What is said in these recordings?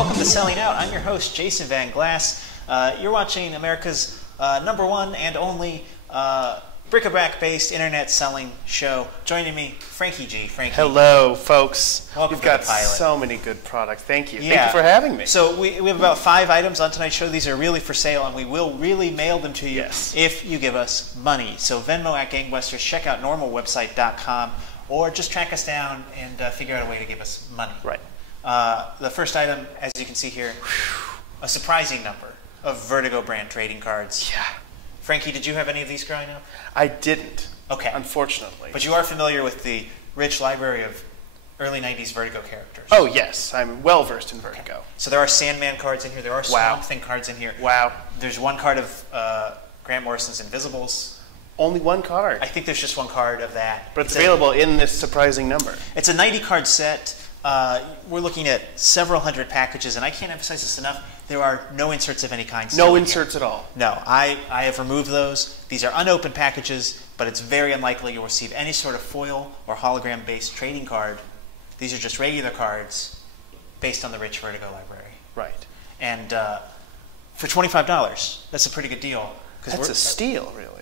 Welcome to Selling Out. I'm your host, Jason Van Glass. You're watching America's #1 and only bric-a-brac-based internet selling show. Joining me, Frankie G. Frankie. Hello, folks. Welcome We've got to the pilot. so many good products. Thank you. Yeah. Thank you for having me. So we have about 5 items on tonight's show. These are really for sale, and we will really mail them to you if you give us money. So Venmo at Gangbusters, check out normalwebsite.com, or just track us down and figure out a way to give us money. Right. The first item, as you can see here, a surprising number of Vertigo brand trading cards. Yeah. Frankie, did you have any of these growing up? I didn't. Okay. Unfortunately. But you are familiar with the rich library of early 90s Vertigo characters. Oh, yes. I'm well versed in Vertigo. Okay. So there are Sandman cards in here. There are Swamp Thing cards in here. Wow. There's one card of Grant Morrison's Invisibles. Only one card. I think there's just one card of that. But it's available in this surprising number. It's a 90 card set. We're looking at several hundred packages, and I can't emphasize this enough. There are no inserts of any kind. No inserts at all. No, I have removed those. These are unopened packages, but it's very unlikely you'll receive any sort of foil or hologram-based trading card. These are just regular cards based on the rich Vertigo library. Right. And for $25, that's a pretty good deal. That's a steal, really.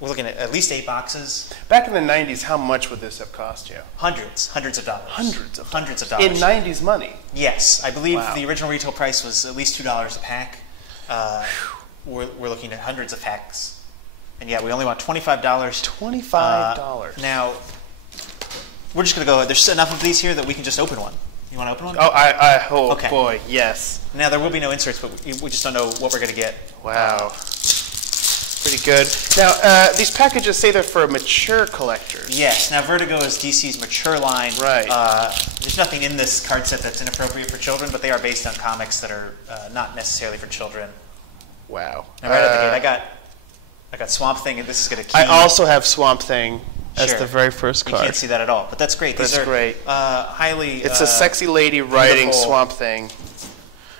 We're looking at least 8 boxes. Back in the 90s, how much would this have cost you? Hundreds of dollars. Hundreds of dollars. In 90s money? Yes. I believe the original retail price was at least $2 a pack. We're looking at hundreds of packs. And yeah, we only want $25. $25. Now, we're just going to go, there's enough of these here that we can just open one. You want to open one? Oh, oh okay. Boy, yes. Now, there will be no inserts, but we just don't know what we're going to get. Wow. Pretty good. Now, these packages say they're for mature collectors. Yes. Now, Vertigo is DC's mature line. Right. There's nothing in this card set that's inappropriate for children, but they are based on comics that are not necessarily for children. Wow. Now, right out the gate, I got Swamp Thing, and this is going to key. I also have Swamp Thing as the very first card. You can't see that at all, but that's great. That's great. Highly. It's a sexy lady riding beautiful. Swamp Thing.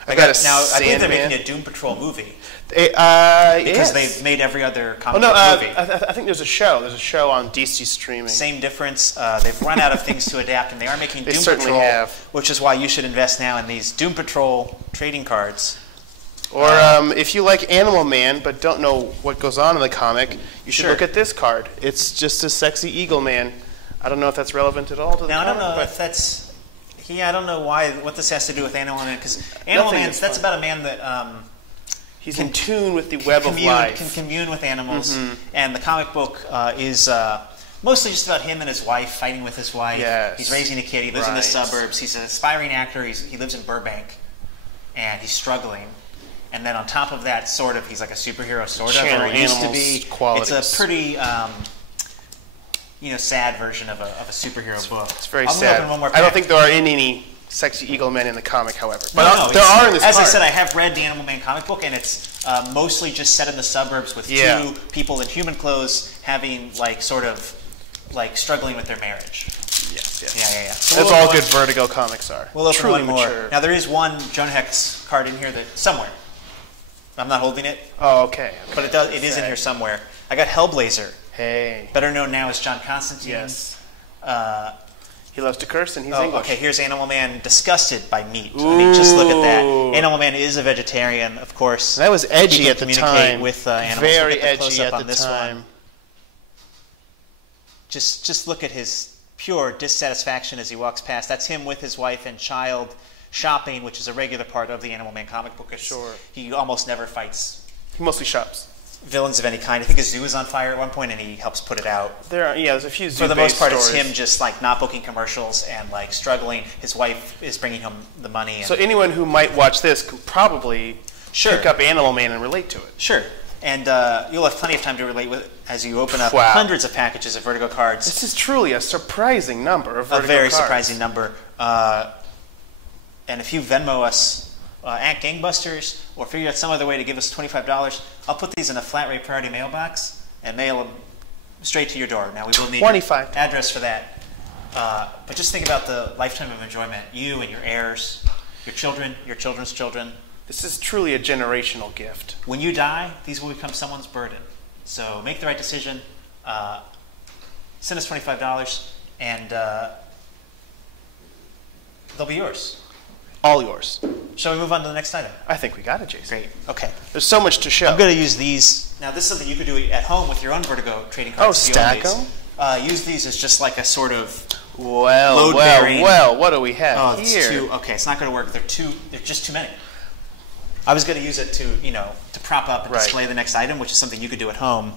I believe they're making a Doom Patrol movie. Because they've made every other comic book movie. I think there's a show. There's a show on DC streaming. Same difference. They've run out of things to adapt, and they are making Doom Patrol, which is why you should invest now in these Doom Patrol trading cards. Or if you like Animal Man but don't know what goes on in the comic, you should look at this card. It's just a sexy Eagle Man. I don't know if that's relevant at all to the comic. I don't know if that's... I don't know what this has to do with Animal Man, because Animal Man, that's about a man that... He's in tune with the web of life. Can commune with animals. And the comic book is mostly just about him and his wife, fighting with his wife. Yes. He's raising a kid. He lives in the suburbs. He's an aspiring actor. He lives in Burbank. And he's struggling. And then on top of that, sort of, he's like a superhero, sort of, or he used to be. Qualities. It's a pretty... sad version of a superhero book. It's very sad. I don't think there are any sexy Eagle Men in the comic, however. But there are in this As card. I said, I have read the Animal Man comic book, and it's mostly just set in the suburbs with 2 people in human clothes having, struggling with their marriage. Yes. Yeah. So That's all good Vertigo comics are. We'll open Truly one more. mature. Now, there is one Jonah Hex card in here that somewhere. I'm not holding it. Oh, okay. But it is in here somewhere. I got Hellblazer. Hey. Better known now as John Constantine. Yes. He loves to curse, and he's English. Okay, here's Animal Man disgusted by meat. I mean, just look at that. Animal Man is a vegetarian, of course. That was edgy at the time. With animals. Very edgy at the time. Just look at his pure dissatisfaction as he walks past. That's him with his wife and child shopping, which is a regular part of the Animal Man comic book. Sure. He almost never fights. He mostly shops. Villains of any kind. I think his zoo is on fire at one point, and he helps put it out. There's a few zoo-based For the most part, stories. it's him just not booking commercials and struggling. His wife is bringing him the money. And so anyone who might watch this could probably pick up Animal Man and relate to it. Sure. And you'll have plenty of time to relate with it as you open up hundreds of packages of Vertigo cards. This is truly a surprising number of Vertigo cards. A very surprising number. And if you Venmo us at Gangbusters or figure out some other way to give us $25, I'll put these in a flat rate priority mailbox and mail them straight to your door. Now, we will need your address for that. But just think about the lifetime of enjoyment. You and your heirs, your children, your children's children. This is truly a generational gift. When you die, these will become someone's burden. So make the right decision. Send us $25, and they'll be yours. All yours. Shall we move on to the next item? I think we got it, Jason. Great. Okay. There's so much to show. I'm going to use these. Now, this is something you could do at home with your own Vertigo trading cards. Oh, stack them? Use these as just like a sort of well, what do we have here? Okay, it's not going to work. They're just too many. I was going to use it to, to prop up and display the next item, which is something you could do at home.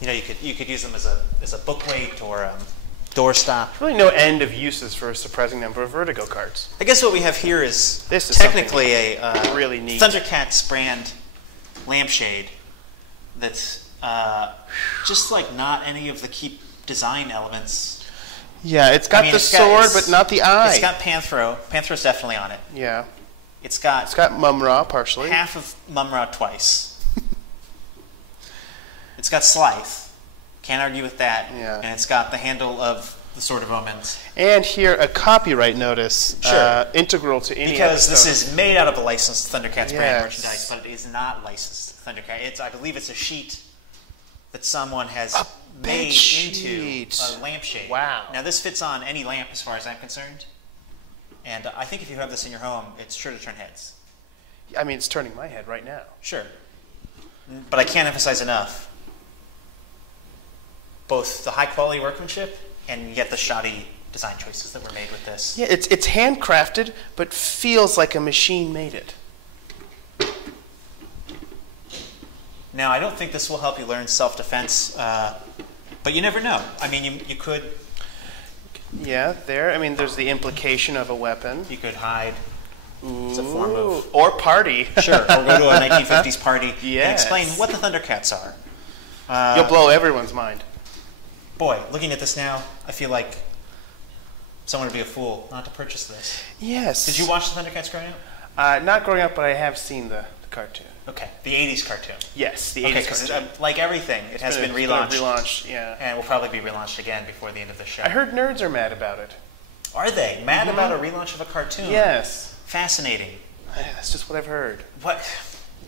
You could use them as a book weight or doorstop. Really no end of uses for a surprising number of Vertigo cards. I guess what we have here is technically a really neat Thundercats brand lampshade that's just like not any of the key design elements. Yeah, it's got the sword, but not the eye. It's got Panthro. Panthro's definitely on it. Yeah. It's got Mumra partially. Half of Mumra twice. It's got Slythe. Can't argue with that. Yeah. And it's got the handle of the Sword of Omens. And here, a copyright notice, integral to any because this is made out of a licensed Thundercats brand merchandise, but it is not licensed Thundercats. I believe it's a sheet that someone has made into a lampshade. Wow. Now, this fits on any lamp as far as I'm concerned. And I think if you have this in your home, it's sure to turn heads. I mean, it's turning my head right now. Sure. But I can't emphasize enough both the high-quality workmanship and yet the shoddy design choices that were made with this. Yeah, it's handcrafted, but feels like a machine made it. Now, I don't think this will help you learn self-defense, but you never know. I mean, you could... Yeah, I mean, there's the implication of a weapon. You could hide. It's a form of... Or party. Sure, or go to a 1950s party and explain what the Thundercats are. You'll blow everyone's mind. Boy, looking at this now, I feel like someone would be a fool not to purchase this. Yes. Did you watch the Thundercats growing up? Not growing up, but I have seen the cartoon. Okay, the 80s cartoon. Yes, the 80s cartoon. Like everything, it has been relaunched. Relaunched, yeah. And will probably be relaunched again before the end of the show. I heard nerds are mad about it. Are they? Mad about a relaunch of a cartoon? Yes. Fascinating. That's just what I've heard. What?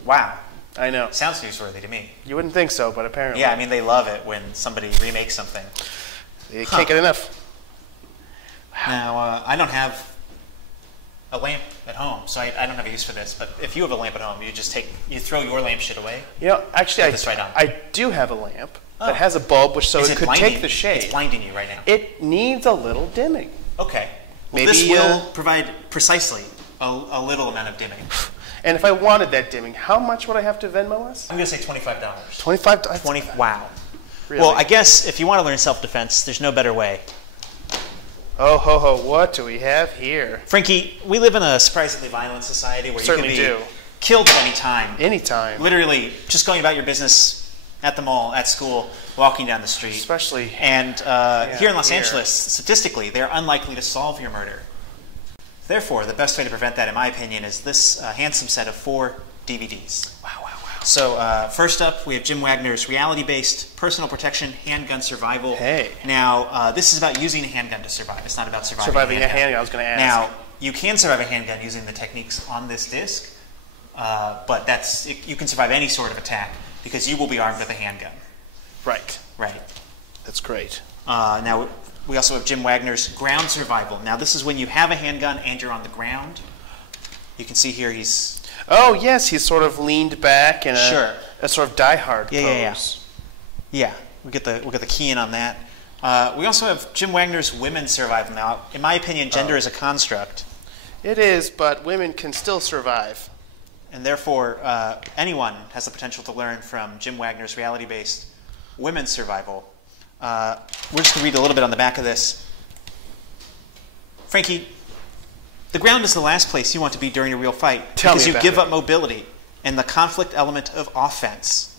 Wow. I know. Sounds newsworthy to me. You wouldn't think so, but apparently. Yeah, I mean, they love it when somebody remakes something. They can't get enough. Wow. Now, I don't have a lamp at home, so I don't have a use for this. But if you have a lamp at home, you throw your lamp shit away. You know, actually, right I do have a lamp that has a bulb, which it could take the shade. It's blinding you right now. It needs a little dimming. Okay. Well, Maybe this will provide precisely a little amount of dimming. And if I wanted that dimming, how much would I have to Venmo us? I'm going to say $25. $25? Wow. Really? Well, I guess if you want to learn self-defense, there's no better way. Oh, ho, ho, what do we have here? Frankie, we live in a surprisingly violent society where you can be killed at any time. Anytime. Literally, just going about your business at the mall, at school, walking down the street. Especially. And here in Los Angeles, statistically, they're unlikely to solve your murder. Therefore, the best way to prevent that, in my opinion, is this handsome set of 4 DVDs. Wow, wow, wow. So first up, we have Jim Wagner's reality-based personal protection handgun survival. Hey. Now, this is about using a handgun to survive. It's not about surviving a handgun. I was going to ask. Now, you can survive a handgun using the techniques on this disc, but you can survive any sort of attack because you will be armed with a handgun. Right. Right. That's great. Now, we also have Jim Wagner's ground survival. Now, this is when you have a handgun and you're on the ground. You can see here he's... Oh, yes, he's sort of leaned back in a sort of die-hard pose. Yeah, we'll get the key in on that. We also have Jim Wagner's women's survival. Now, in my opinion, gender is a construct. It is, but women can still survive. And therefore, anyone has the potential to learn from Jim Wagner's reality-based women's survival. We're just going to read a little bit on the back of this. Frankie, the ground is the last place you want to be during a real fight because you give up mobility and the conflict element of offense.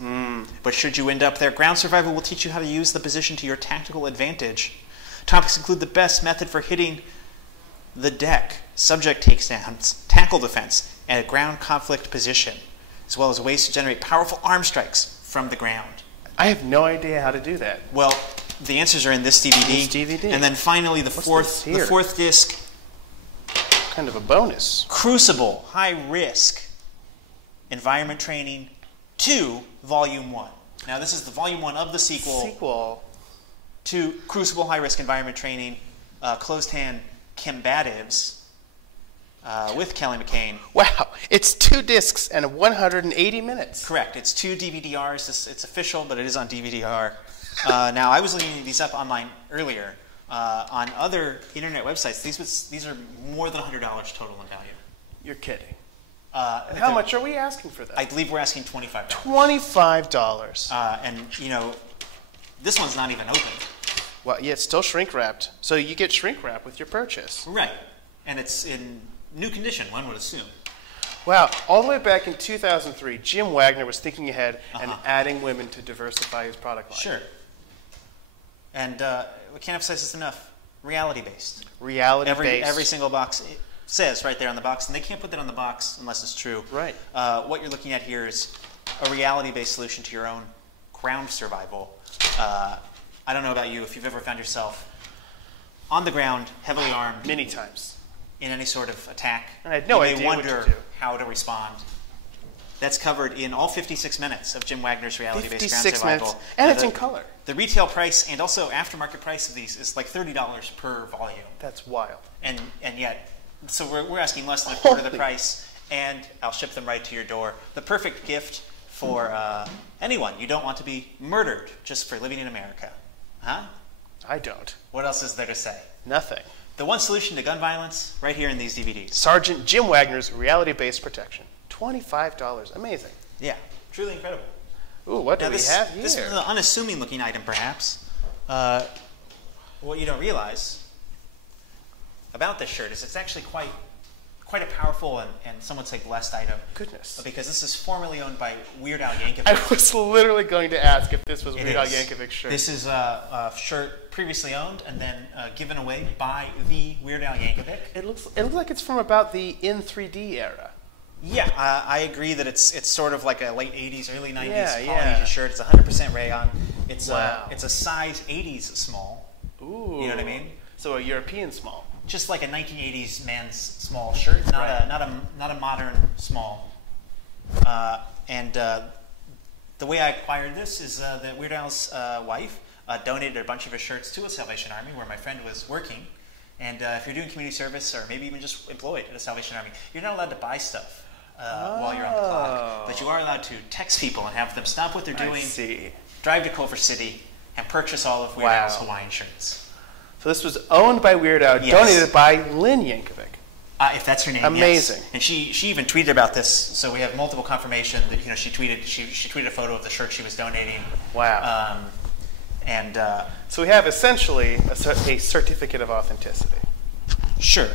But should you end up there, ground survival will teach you how to use the position to your tactical advantage. Topics include the best method for hitting the deck, subject takedowns, tackle defense, and a ground conflict position, as well as ways to generate powerful arm strikes from the ground. I have no idea how to do that. Well, the answers are in this DVD. And then finally, the fourth disc. Kind of a bonus. Crucible, High Risk, Environment Training 2, Volume 1. Now, this is the Volume 1 of the sequel to Crucible, High Risk, Environment Training, Closed Hand Combatives. with Kelly McCain. Wow, it's 2 discs and 180 minutes. Correct. It's 2 DVD-Rs. It's official, but it is on DVD-R. Now, I was looking these up online earlier. On other internet websites, these are more than $100 total in value. You're kidding. And how much are we asking for that? I believe we're asking $25. $25. And, you know, this one's not even open. Well, yeah, it's still shrink wrapped. So you get shrink wrap with your purchase. Right. And it's in new condition, one would assume. Wow, all the way back in 2003, Jim Wagner was thinking ahead and adding women to diversify his product line. Sure. And we can't emphasize this enough. Reality-based. Reality-based. Every single box says right there on the box, and they can't put that on the box unless it's true. Right. What you're looking at here is a reality-based solution to your own ground survival. I don't know about you, if you've ever found yourself on the ground, heavily armed. Many times. In any sort of attack. And I had no idea what to do. How to respond. That's covered in all 56 minutes of Jim Wagner's reality-based ground survival. 56 minutes, and it's in color. The retail price and also aftermarket price of these is like $30 per volume. That's wild. And yet, so we're asking less than a quarter of the price, and I'll ship them right to your door. The perfect gift for anyone. You don't want to be murdered just for living in America. Huh? I don't. What else is there to say? Nothing. The one solution to gun violence, right here in these DVDs. Sergeant Jim Wagner's reality-based protection. $25. Amazing. Yeah, truly incredible. Ooh, what do we have here? This is an unassuming looking item, perhaps. What you don't realize about this shirt is it's actually quite a powerful and some would say blessed item. Goodness. Because this is formerly owned by Weird Al Yankovic. I was literally going to ask if this was Weird Al Yankovic's shirt. This is a shirt previously owned and then given away by the Weird Al Yankovic. It looks like it's from about the in 3D era. Yeah, I agree that it's sort of like a late 80s, early 90s Polynesian shirt. It's 100% rayon. It's a size 80s small. Ooh. You know what I mean? So a European small. Just like a 1980s man's small shirt, not a modern small. And the way I acquired this is that Weird Al's wife donated a bunch of his shirts to a Salvation Army where my friend was working. And if you're doing community service or maybe even just employed at a Salvation Army, you're not allowed to buy stuff while you're on the clock. But you are allowed to text people and have them stop what they're doing, drive to Culver City, and purchase all of Weird Al's Hawaiian shirts. So this was owned by Weird Al, donated by Lynn Yankovic. If that's her name, amazing. Yes. And she even tweeted about this, so we have multiple confirmation that she tweeted a photo of the shirt she was donating. Wow. So we have essentially a certificate of authenticity. Sure.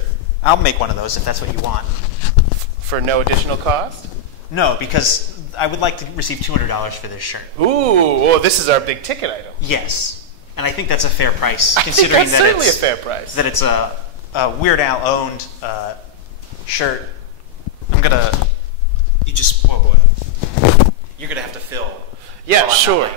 I'll make one of those if that's what you want. For no additional cost? No, because I would like to receive $200 for this shirt. Ooh, this is our big ticket item. Yes. And I think that's a fair price, considering I think that's certainly a fair price. That it's a Weird Al owned shirt. Oh boy. You're going to have to fill. Yeah, sure.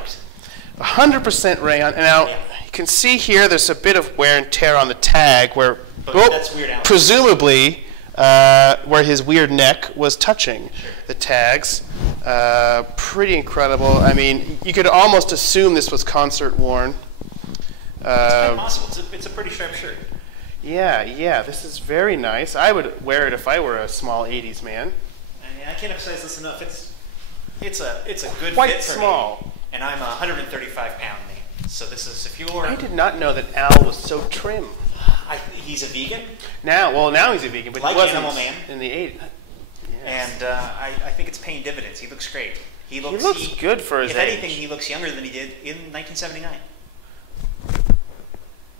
100% rayon. And now you can see here there's a bit of wear and tear on the tag where that's Weird Al. Presumably where his weird neck was touching the tags. Pretty incredible. I mean, you could almost assume this was concert worn. It's quite possible. It's a pretty sharp shirt. Yeah, this is very nice. I would wear it if I were a small 80s man. I can't emphasize this enough. It's a good quite fit for small. Me, and I'm a 135-pound man. So this is if you're. I did not know that Al was so trim. He's a vegan. Now he's a vegan, but like he wasn't Animal Man in the 80s. Yes. And I think it's paying dividends. He looks great. He looks good for his age. If anything, he looks younger than he did in 1979.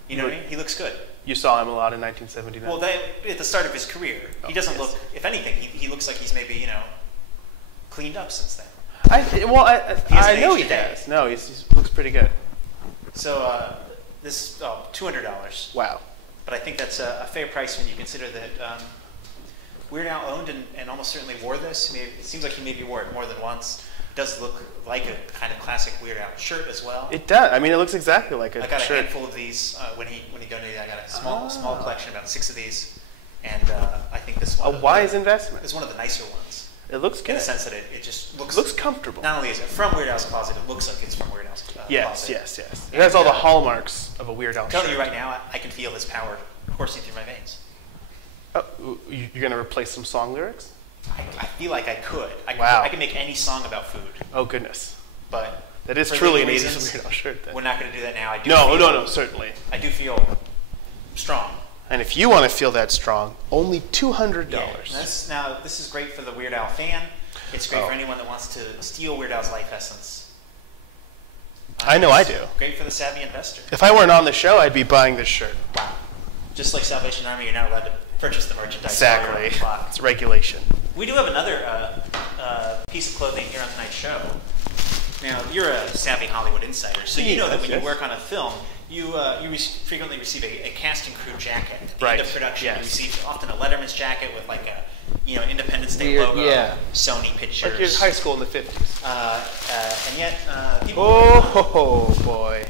You know what I mean? He looks good. You saw him a lot in 1979. Well, at the start of his career, he doesn't look. If anything, he looks like he's maybe cleaned up since then. I know he has. No, he looks pretty good. So this $200. Wow. But I think that's a fair price when you consider that Weird Al owned and almost certainly wore this. I mean, it seems like he maybe wore it more than once. It does look like a kind of classic Weird Al shirt as well. It does. I mean, it looks exactly like a shirt. I got a handful of these when he donated. I got a small collection, about 6 of these, and I think this one. A wise investment. It's one of the nicer ones. It looks good. In the sense that it just looks comfortable. Not only is it from Weird Al's closet, it looks like it's from Weird Al's closet. Yes. It has all the hallmarks of a Weird Al shirt. I'm telling you right now, I can feel his power coursing through my veins. Oh, you're going to replace some song lyrics? I feel like I could. Wow. I could make any song about food. Oh, goodness. But that is for truly an legal 80s reasons, Weird Al shirt. Then. We're not going to do that now. No, certainly. I do feel strong. And if you want to feel that strong, only $200. Yeah, now, this is great for the Weird Al fan. It's great for anyone that wants to steal Weird Al's life essence. I know I do. Great for the savvy investor. If I weren't on the show, I'd be buying this shirt. Wow. Just like Salvation Army, you're not allowed to purchase the merchandise. Exactly. It's regulation. We do have another piece of clothing here on tonight's show. Now, you're a savvy Hollywood insider, so you know that when you work on a film, you frequently receive a cast and crew jacket. At the end of production, you receive often a Letterman's jacket with like a Independence Day logo, Sony Pictures. Like your high school in the 50s. And yet, people... Oh, boy.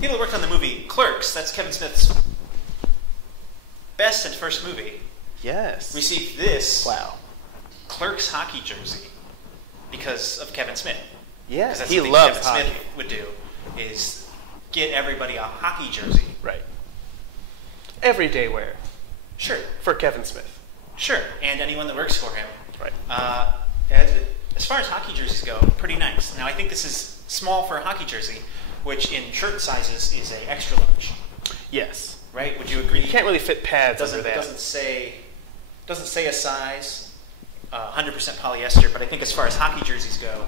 People who worked on the movie Clerks, that's Kevin Smith's best and first movie, received this Clerks hockey jersey because of Kevin Smith. Yes, that's he what loves Kevin hockey. Smith would do is get everybody a hockey jersey. Right. Everyday wear. Sure. For Kevin Smith. Sure, and anyone that works for him. Right. As far as hockey jerseys go, pretty nice. Now, I think this is small for a hockey jersey, which in shirt sizes is an extra large. Yes. Right? Would you agree? You can't really fit pads under that. Doesn't say a size, 100% polyester, but I think as far as hockey jerseys go,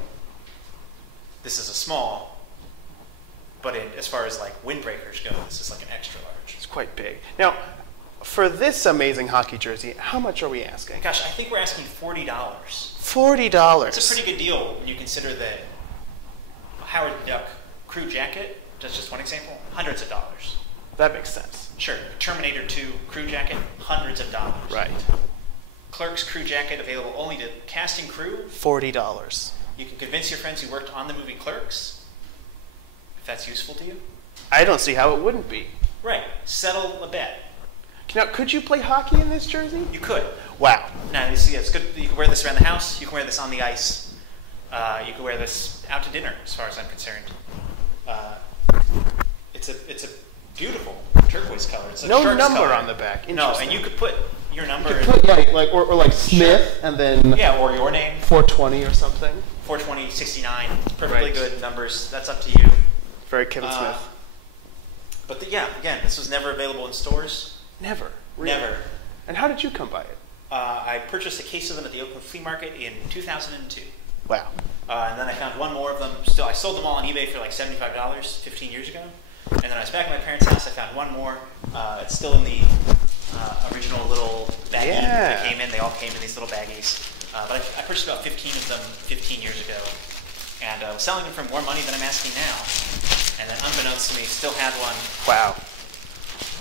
this is a small. But as far as like windbreakers go, this is like an extra large. It's quite big. Now, for this amazing hockey jersey, how much are we asking? Gosh, I think we're asking $40. $40. It's a pretty good deal when you consider that Howard the Duck crew jacket, that's just one example, hundreds of dollars. That makes sense. Sure. Terminator 2 crew jacket, hundreds of dollars. Right. Clerks crew jacket available only to cast and crew. $40. You can convince your friends who worked on the movie Clerks, if that's useful to you. I don't see how it wouldn't be. Right. Settle a bet. Now, could you play hockey in this jersey? You could. Wow. Now, you see, it's good. You can wear this around the house. You can wear this on the ice. You can wear this out to dinner, as far as I'm concerned. It's a beautiful turquoise color. It's a no Sharks number color. on the back. No, and you could put your number. You could put like or Smith and then or your name. 420 or something. 420, 69, perfectly good numbers. That's up to you. Very Kevin Smith. But again, this was never available in stores. Never. Really? Never. And how did you come by it? I purchased a case of them at the Oakland Flea Market in 2002. Wow. And then I found one more of them. I sold them all on eBay for like $75 15 years ago. And then I was back at my parents' house. I found one more. It's still in the original little baggie that came in. They all came in these little baggies. But I purchased about 15 of them 15 years ago. And I was selling them for more money than I'm asking now. And then unbeknownst to me, still had one. Wow.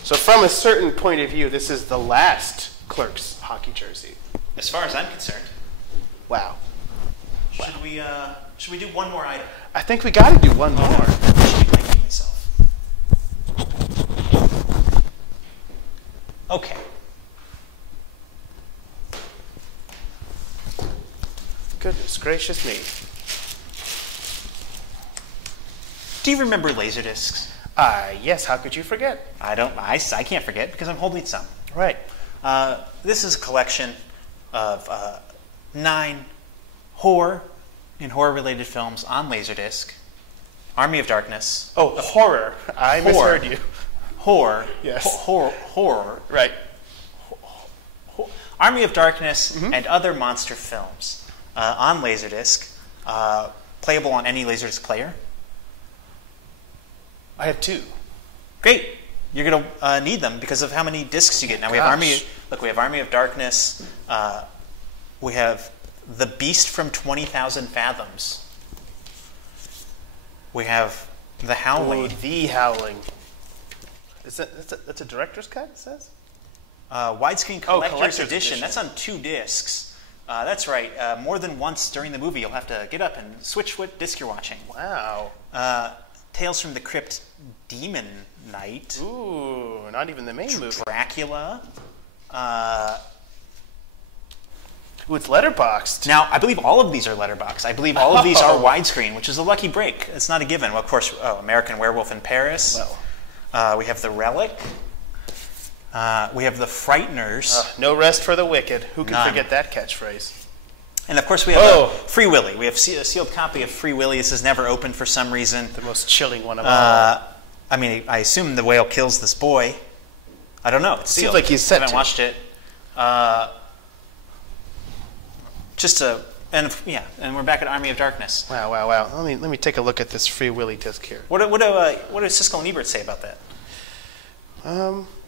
So from a certain point of view, this is the last Clerks hockey jersey. As far as I'm concerned. Wow. Should we do one more item? I think we got to do one more. I should be blanking myself. Okay. Goodness gracious me. Do you remember Laserdiscs? Yes, how could you forget? I can't forget because I'm holding some. Right. This is a collection of 9 horror and horror-related films on Laserdisc. Army of Darkness. Oh, horror. I misheard you. Horror. Yes. Horror. Right. Army of Darkness and other monster films on Laserdisc, playable on any Laserdisc player. I have 2. Great. You're going to need them because of how many discs you get. Now we have Army of Darkness. We have The Beast from 20,000 Fathoms. We have The Howling. Ooh, The Howling. That's a director's cut, it says? Widescreen collector's edition. That's on 2 discs. That's right. More than once during the movie, you'll have to get up and switch what disc you're watching. Wow. Tales from the Crypt, Demon Knight. Ooh, not even the main movie. Dracula. Ooh, it's letterboxed. Now, I believe all of these are letterboxed. I believe all of these are widescreen, which is a lucky break. It's not a given. Well, of course, American Werewolf in Paris. Well. We have The Relic. We have the Frighteners. No rest for the wicked. Who can forget that catchphrase? And of course we have Free Willy. We have a sealed copy of Free Willy. This is never opened for some reason. The most chilling one of all. I mean, I assume the whale kills this boy. I don't know. It seems like he's set I haven't watched it. And we're back at Army of Darkness. Wow, wow, wow. Let me take a look at this Free Willy disc here. What do Siskel and Ebert say about that?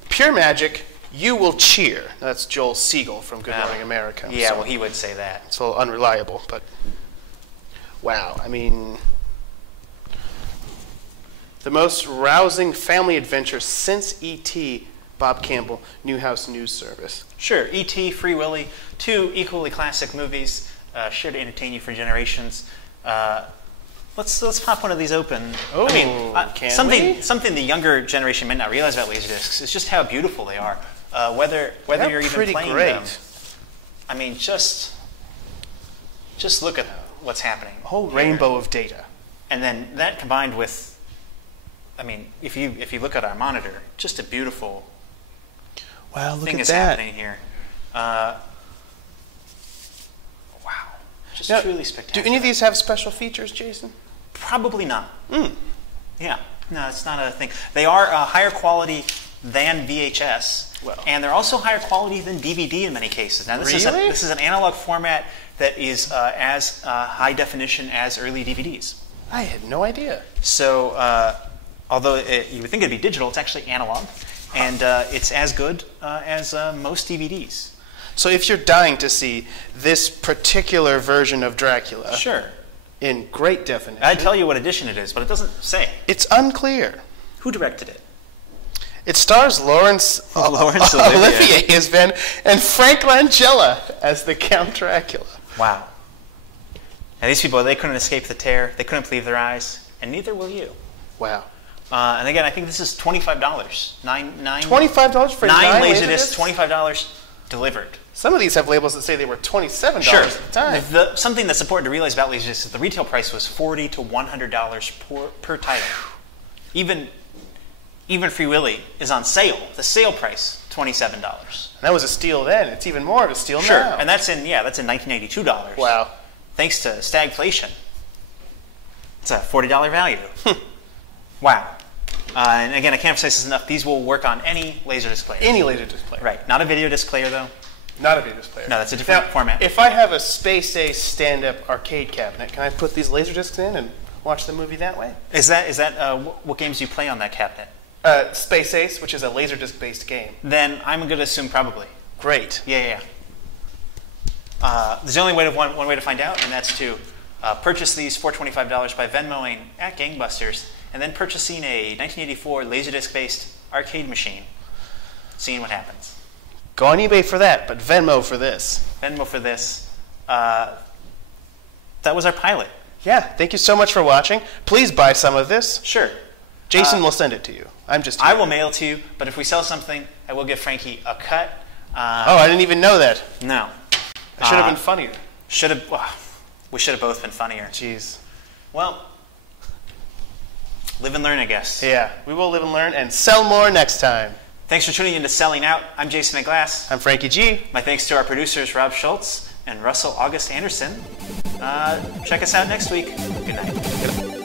Pure magic, you will cheer. That's Joel Siegel from Good Morning America. Yeah, well, he would say that. It's a little unreliable, but wow. I mean, the most rousing family adventure since E.T., Bob Campbell, Newhouse News Service. Sure, E.T., Free Willy, two equally classic movies, sure to entertain you for generations. Let's pop one of these open. Oh, I mean, something the younger generation may not realize about Laserdiscs is just how beautiful they are. Whether you're even playing them. I mean, just look at what's happening. A whole rainbow of data. And then that combined with, I mean, if you look at our monitor, just a beautiful thing is happening here. Wow. Just truly spectacular. Do any of these have special features, Jason? Probably not. Yeah. No, it's not a thing. They are higher quality than VHS, and they're also higher quality than DVD in many cases. Now, this is an analog format that is as high definition as early DVDs. I had no idea. So, although you would think it'd be digital, it's actually analog, and it's as good as most DVDs. So, if you're dying to see this particular version of Dracula, sure, in great definition, I'd tell you what edition it is, but it doesn't say. It's unclear. Who directed it? It stars Laurence Olivier as Ben and Frank Langella as the Count Dracula. Wow. And these people, they couldn't escape the tear. They couldn't believe their eyes, and neither will you. Wow. And again, I think this is $25. $25 for 9 Laserdiscs, $25 delivered. Some of these have labels that say they were $27 at the time. Something that's important to realize about Laserdiscs is the retail price was $40 to $100 per title. Even Free Willy is on sale. The sale price, $27. That was a steal then. It's even more of a steal now. Sure, and that's in $1982. Wow. Thanks to stagflation. It's a $40 value. Wow. And again, I can't emphasize this enough. These will work on any Laserdisc player. Any Laserdisc player. Right. Not a video disc player, though. Not a video disc player. No, that's a different format. If I have a Space Ace stand-up arcade cabinet, can I put these Laserdiscs in and watch the movie that way? Is that what games do you play on that cabinet? Space Ace, which is a Laserdisc-based game. Then I'm going to assume probably. Great. Yeah. There's only one way to find out, and that's to purchase these for $25 by Venmoing at Gangbusters, and then purchasing a 1984 Laserdisc-based arcade machine, seeing what happens. Go on eBay for that, but Venmo for this. Venmo for this. That was our pilot. Yeah, thank you so much for watching. Please buy some of this. Sure. Jason will send it to you. I will mail it to you, but if we sell something, I will give Frankie a cut. I didn't even know that. No. I should have been funnier. We should have both been funnier. Jeez. Well, live and learn, I guess. Yeah, we will live and learn and sell more next time. Thanks for tuning in to Selling Out. I'm Jason McGlass. I'm Frankie G. My thanks to our producers, Rob Schultz and Russell August Anderson. Check us out next week. Good night.